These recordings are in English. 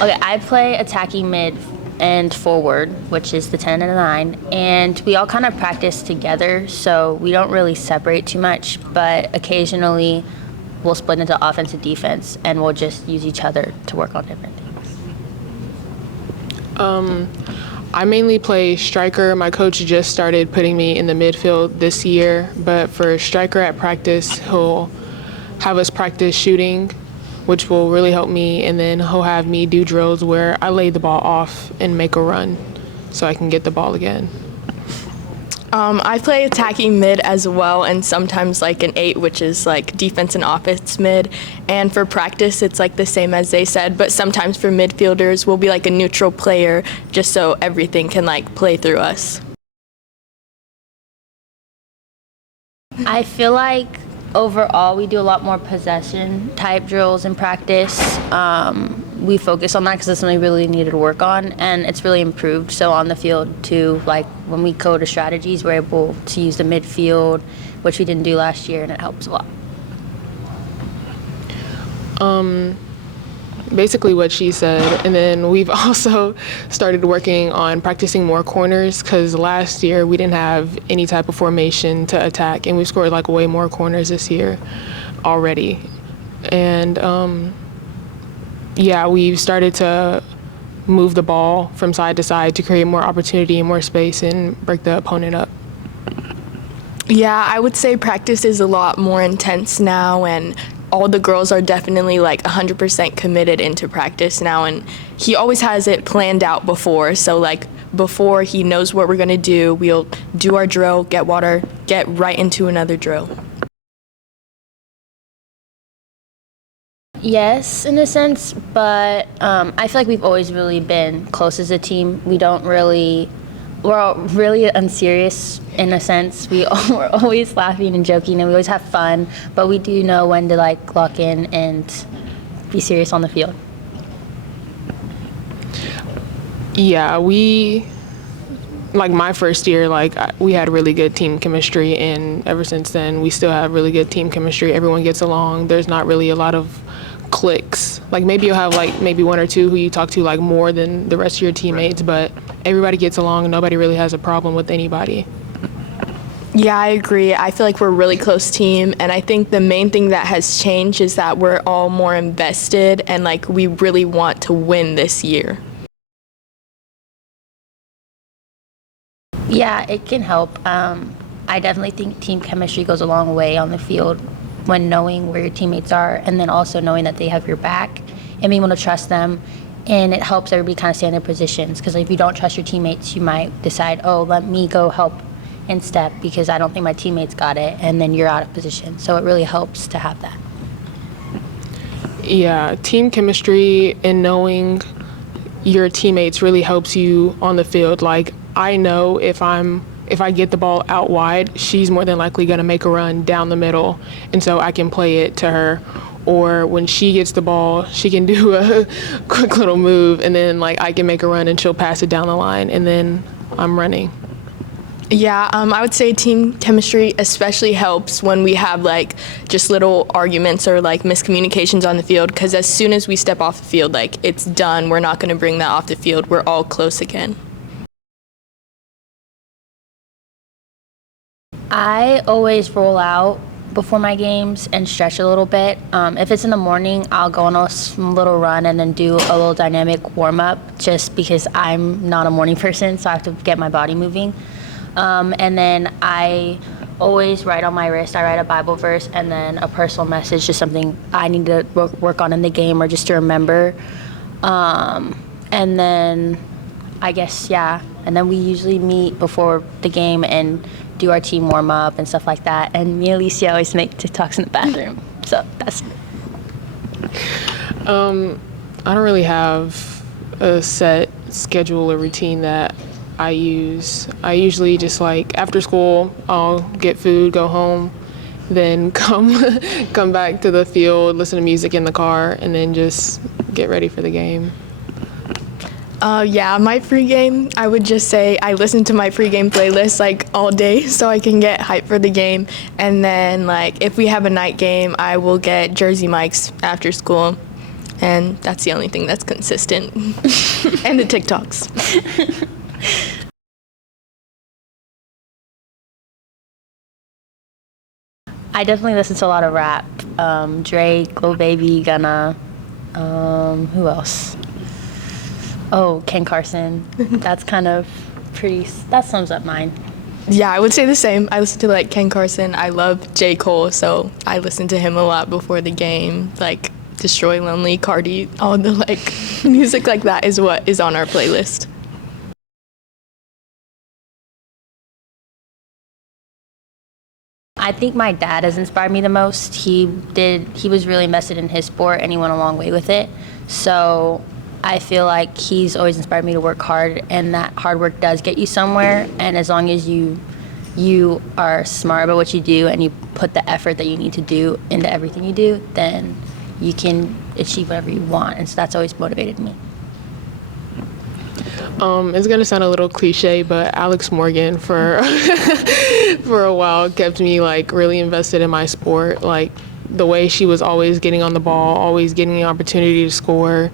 Okay, I play attacking mid and forward, which is the 10 and the 9, and we all kind of practice together, so we don't really separate too much, but occasionally we'll split into offense and defense, and we'll just use each other to work on different things. I mainly play striker. My coach just started putting me in the midfield this year, but for striker at practice, he'll have us practice shooting, which will really help me, and then he'll have me do drills where I lay the ball off and make a run so I can get the ball again. I play attacking mid as well, and sometimes like an 8, which is like defense and offense mid. And for practice, it's like the same as they said, but sometimes for midfielders, we'll be like a neutral player just so everything can like play through us. I feel like overall we do a lot more possession type drills in practice. We focus on that because it's something we really needed to work on, and it's really improved. So on the field too, like when we code strategies, we're able to use the midfield, which we didn't do last year, and it helps a lot. Basically what she said, and then we've also started working on practicing more corners because last year we didn't have any type of formation to attack, and we've scored like way more corners this year already. And yeah, we've started to move the ball from side to side to create more opportunity and more space and break the opponent up. Yeah, I would say practice is a lot more intense now, and all the girls are definitely like 100% committed into practice now, and he always has it planned out before. So like before he knows what we're gonna do, we'll do our drill, get water, get right into another drill. Yes, in a sense, but I feel like we've always really been close as a team. We're all really unserious in a sense. We're always laughing and joking, and we always have fun, but we do know when to like lock in and be serious on the field. Yeah, like my first year, we had really good team chemistry, and ever since then we still have really good team chemistry. Everyone gets along. There's not really a lot of cliques. Like maybe you'll have like maybe one or two who you talk to like more than the rest of your teammates, but everybody gets along and nobody really has a problem with anybody. Yeah, I agree. I feel like we're a really close team, and I think the main thing that has changed is that we're all more invested, and like we really want to win this year. Yeah, it can help. I definitely think team chemistry goes a long way on the field when knowing where your teammates are, and then also knowing that they have your back and being able to trust them. And it helps everybody kind of stay in their positions, because if you don't trust your teammates, you might decide, oh, let me go help in step because I don't think my teammates got it, and then you're out of position. So it really helps to have that. Yeah, team chemistry and knowing your teammates really helps you on the field. Like I know if I get the ball out wide, she's more than likely going to make a run down the middle, and so I can play it to her. Or when she gets the ball, she can do a quick little move, and then like I can make a run and she'll pass it down the line, and then I'm running. Yeah, I would say team chemistry especially helps when we have like just little arguments or like miscommunications on the field, because as soon as we step off the field, like it's done. We're not going to bring that off the field. We're all close again. I always roll out before my games and stretch a little bit. If it's in the morning, I'll go on a little run and then do a little dynamic warm-up, just because I'm not a morning person, so I have to get my body moving. And then I always write on my wrist, I write a Bible verse and then a personal message, just something I need to work on in the game or just to remember. And then I guess, yeah, and then we usually meet before the game and do our team warm up and stuff like that. And me and Alicia always make TikToks in the bathroom. So that's I don't really have a set schedule or routine that I use. I usually just like after school, I'll get food, go home, then come back to the field, listen to music in the car, and then just get ready for the game. Yeah, my pregame, I would just say I listen to my pregame playlist like all day so I can get hyped for the game. And then like if we have a night game, I will get Jersey Mike's after school. And that's the only thing that's consistent. And the TikToks. I definitely listen to a lot of rap. Drake, Lil Baby, Gunna. Who else? Oh, Ken Carson. That's kind of that sums up mine. Yeah, I would say the same. I listen to like Ken Carson. I love J. Cole, so I listen to him a lot before the game. Like Destroy Lonely, Cardi, all the like music like that is what is on our playlist. I think my dad has inspired me the most. He was really invested in his sport and he went a long way with it. So I feel like he's always inspired me to work hard, and that hard work does get you somewhere. And as long as you are smart about what you do and you put the effort that you need to do into everything you do, then you can achieve whatever you want. And so that's always motivated me. It's gonna sound a little cliche, but Alex Morgan for for a while kept me like really invested in my sport. Like the way she was always getting on the ball, always getting the opportunity to score.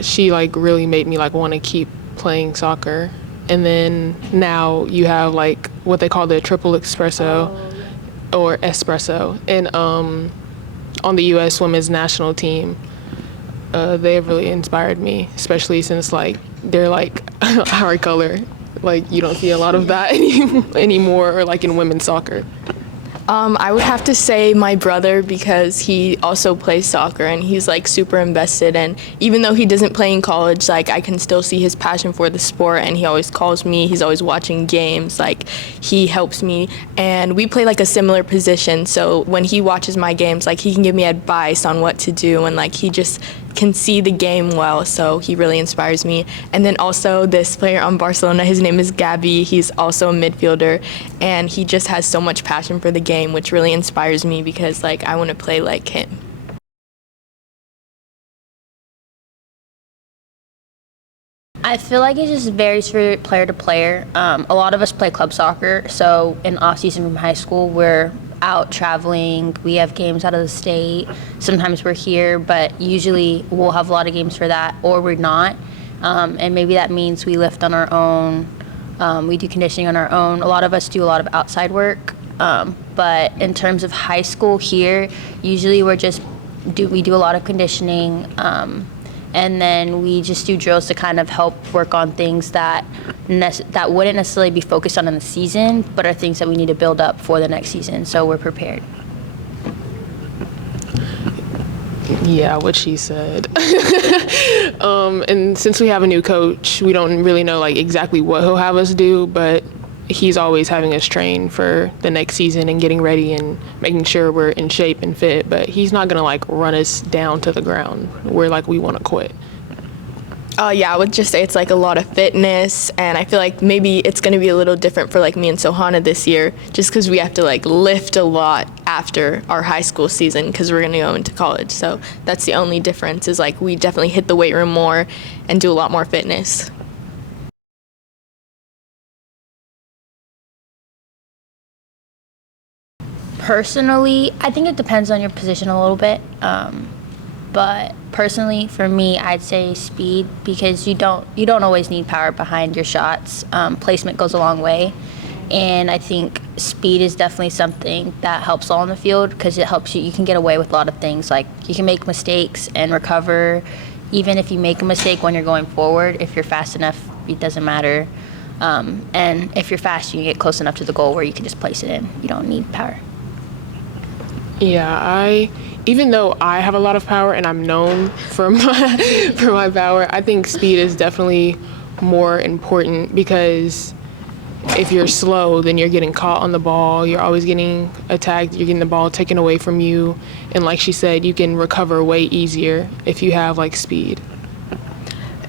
She like really made me like want to keep playing soccer. And then now you have like what they call the triple espresso or espresso, and on the U.S. women's national team. They have really inspired me, especially since like they're like our color. Like you don't see a lot of that anymore, or like in women's soccer. I would have to say my brother, because he also plays soccer and he's like super invested, and even though he doesn't play in college, like I can still see his passion for the sport, and he always calls me, he's always watching games, like he helps me, and we play like a similar position, so when he watches my games, like he can give me advice on what to do, and like he just can see the game well, so he really inspires me. And then also this player on Barcelona, his name is Gabby, he's also a midfielder, and he just has so much passion for the game, which really inspires me because like I want to play like him. I feel like it just varies for player to player. A lot of us play club soccer, so in off season from high school, we're out traveling. We have games out of the state. Sometimes we're here, but usually we'll have a lot of games for that, or we're not. And maybe that means we lift on our own. We do conditioning on our own. A lot of us do a lot of outside work. But in terms of high school here, usually we do a lot of conditioning. And then we just do drills to kind of help work on things that wouldn't necessarily be focused on in the season, but are things that we need to build up for the next season, so we're prepared. Yeah, what she said. And since we have a new coach, we don't really know like exactly what he'll have us do, but he's always having us train for the next season and getting ready and making sure we're in shape and fit, but he's not gonna like run us down to the ground where like we want to quit. Yeah, I would just say it's like a lot of fitness, and I feel like maybe it's going to be a little different for like me and Sohana this year, just because we have to like lift a lot after our high school season because we're going to go into college. So that's the only difference, is like we definitely hit the weight room more and do a lot more fitness. Personally, I think it depends on your position a little bit. But personally, for me, I'd say speed, because you don't always need power behind your shots. Placement goes a long way, and I think speed is definitely something that helps all on the field, because it helps you. You can get away with a lot of things, like you can make mistakes and recover. Even if you make a mistake when you're going forward, if you're fast enough, it doesn't matter. And if you're fast, you can get close enough to the goal where you can just place it in. You don't need power. Yeah, even though I have a lot of power and I'm known for my power, I think speed is definitely more important, because if you're slow, then you're getting caught on the ball. You're always getting attacked. You're getting the ball taken away from you. And like she said, you can recover way easier if you have like speed.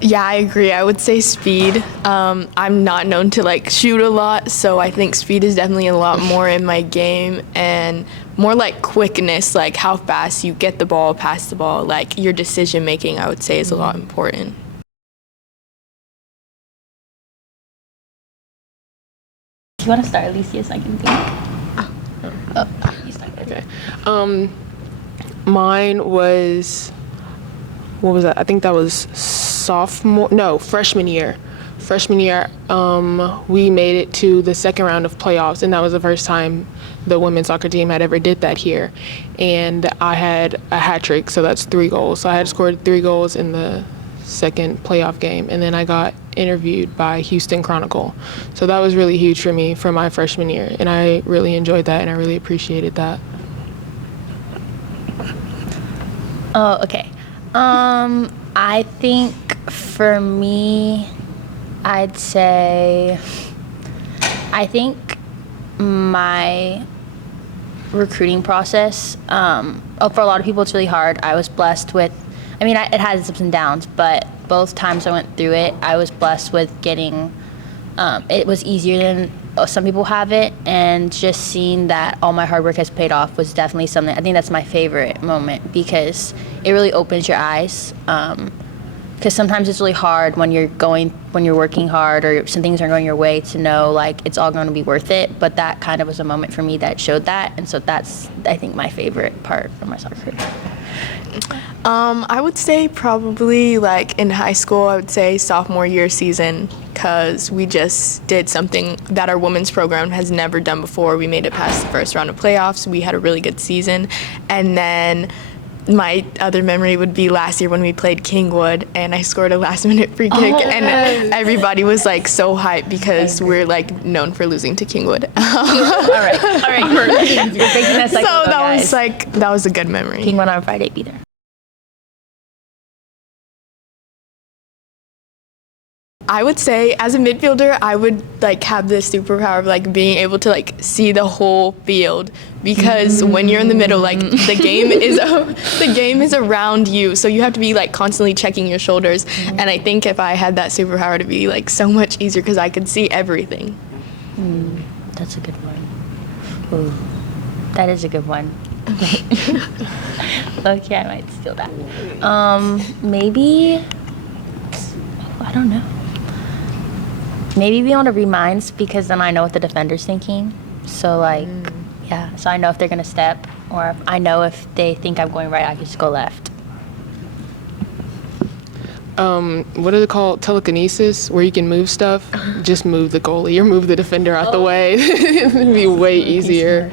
Yeah, I agree. I would say speed. I'm not known to like shoot a lot, so I think speed is definitely a lot more in my game, and more like quickness, like how fast you get the ball, pass the ball, like your decision making, I would say is a lot important. Do you want to start, Alicia, so I can think? You start. Okay. Mine was what was that? I think that was freshman year. Freshman year, we made it to the second round of playoffs, and that was the first time the women's soccer team had ever did that here. And I had a hat trick, so that's 3 goals. So I had scored 3 goals in the second playoff game, and then I got interviewed by Houston Chronicle. So that was really huge for me for my freshman year, and I really enjoyed that, and I really appreciated that. Oh, okay. I think for me, I'd say, I think my recruiting process, for a lot of people, it's really hard. I was blessed with, it has its ups and downs, but both times I went through it, I was blessed with getting, it was easier than some people have it, and just seeing that all my hard work has paid off was definitely something, I think that's my favorite moment, because it really opens your eyes. Because sometimes it's really hard when you're working hard or some things aren't going your way to know like it's all going to be worth it. But that kind of was a moment for me that showed that, and so that's, I think, my favorite part of my soccer career. I would say probably like in high school, I would say sophomore year season, because we just did something that our women's program has never done before. We made it past the first round of playoffs. We had a really good season. And then my other memory would be last year when we played Kingwood, and I scored a last-minute free kick, and everybody was like so hyped because we're like known for losing to Kingwood. all right. You're breaking that cycle, So though, that was a good memory. King won on Friday, be there. I would say as a midfielder, I would like have the superpower of like being able to like see the whole field, because when you're in the middle, like the game is around you, so you have to be like constantly checking your shoulders. And I think if I had that superpower, to be like so much easier because I could see everything. That's a good one. Ooh, that is a good one. Okay, I might steal that. Maybe, I don't know. Maybe being able to read minds, because then I know what the defender's thinking. So like, yeah, so I know if they're gonna step, or if I know if they think I'm going right, I can just go left. What is it called? Telekinesis, where you can move stuff. Just move the goalie or move the defender out the way. It'd be way easier.